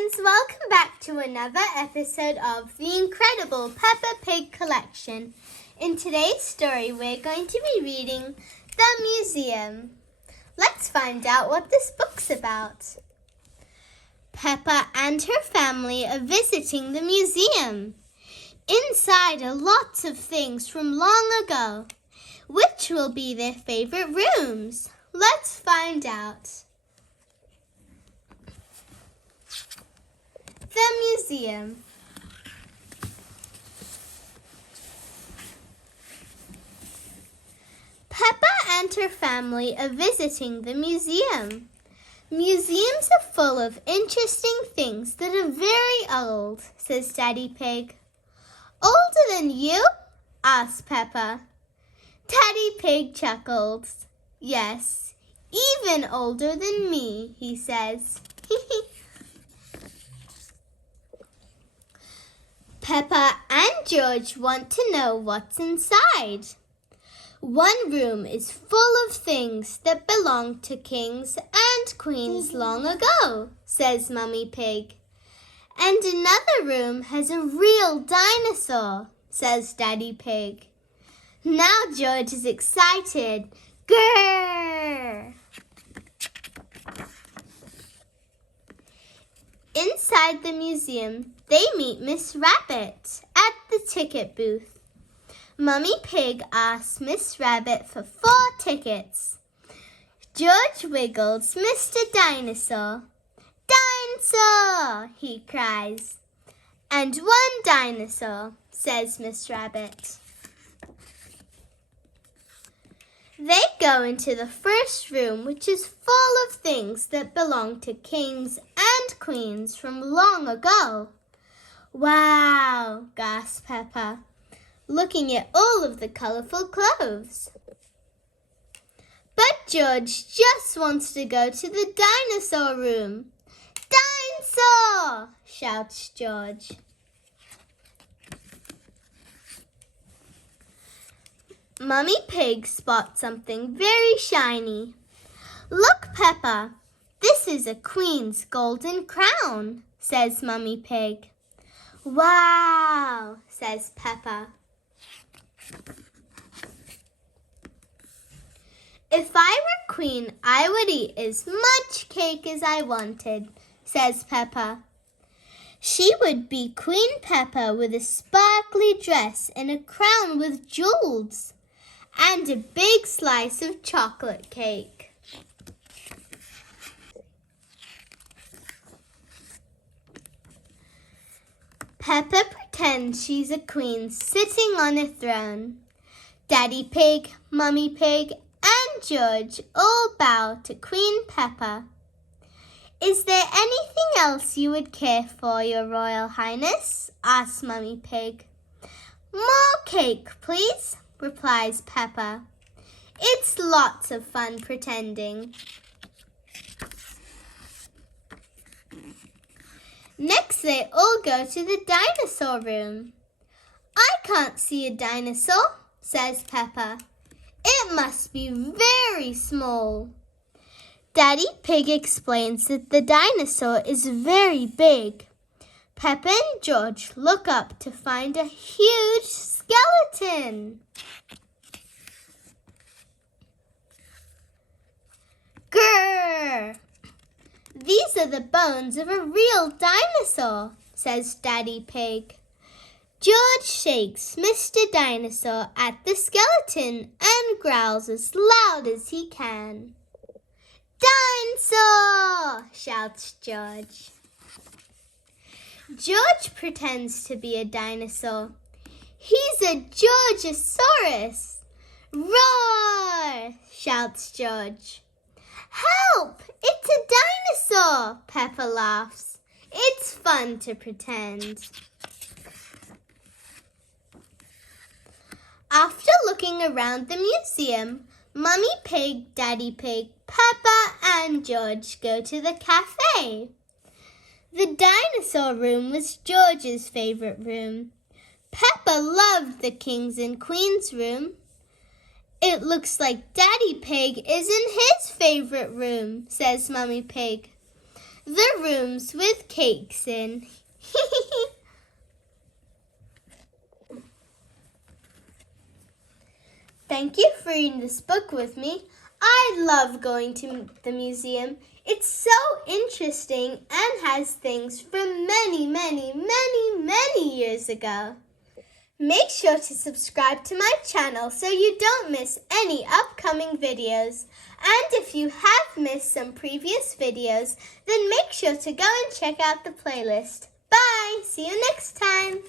friends, welcome back to another episode of the incredible Peppa Pig collection. In today's story, we're going to be reading The Museum. Let's find out what this book's about. Peppa and her family are visiting the museum. Inside are lots of things from long ago. Which will be their favorite rooms? Let's find out. The museum. Peppa and her family are visiting the museum. Museums are full of interesting things that are very old, says Daddy Pig. Older than you? Asked Peppa. Daddy Pig chuckled. Yes, even older than me, he says. Peppa and George want to know what's inside. One room is full of things that belonged to kings and queens long ago, says Mummy Pig. And another room has a real dinosaur, says Daddy Pig. Now George is excited. Grrr! Inside the museum, they meet Miss Rabbit at the ticket booth. Mummy Pig asks Miss Rabbit for 4 tickets. George wiggles Mr. Dinosaur. Dinosaur, he cries. And 1 dinosaur, says Miss Rabbit. They go into the first room, which is full of things that belong to kings and queens from long ago. Wow, gasped Peppa, looking at all of the colourful clothes. But George just wants to go to the dinosaur room. Dinosaur! Shouts George. Mummy Pig spots something very shiny. Look, Peppa, this is a queen's golden crown, says Mummy Pig. Wow, says Peppa. If I were queen, I would eat as much cake as I wanted, says Peppa. She would be Queen Peppa with a sparkly dress and a crown with jewels. And a big slice of chocolate cake. Peppa pretends she's a queen sitting on a throne. Daddy Pig, Mummy Pig, and George all bow to Queen Peppa. Is there anything else you would care for, Your Royal Highness? Asks Mummy Pig. More cake, please, replies Peppa. It's lots of fun pretending. Next, they all go to the dinosaur room. I can't see a dinosaur, says Peppa. It must be very small. Daddy Pig explains that the dinosaur is very big. Peppa and George look up to find a huge skeleton. Grrr! These are the bones of a real dinosaur, says Daddy Pig. George shakes Mr. Dinosaur at the skeleton and growls as loud as he can. Dinosaur! Shouts George. George pretends to be a dinosaur. He's a Georgosaurus. Roar! Shouts George. Help! It's a dinosaur! Peppa laughs. It's fun to pretend. After looking around the museum, Mummy Pig, Daddy Pig, Peppa and George go to the cafe. The dinosaur room was George's favorite room. Peppa loved the King's and Queen's room. It looks like Daddy Pig is in his favorite room, says Mummy Pig. The rooms with cakes in. Thank you for reading this book with me. I love going to the museum. It's so interesting and has things from many, many, many, many years ago. Make sure to subscribe to my channel so you don't miss any upcoming videos. And if you have missed some previous videos, then make sure to go and check out the playlist. Bye! See you next time!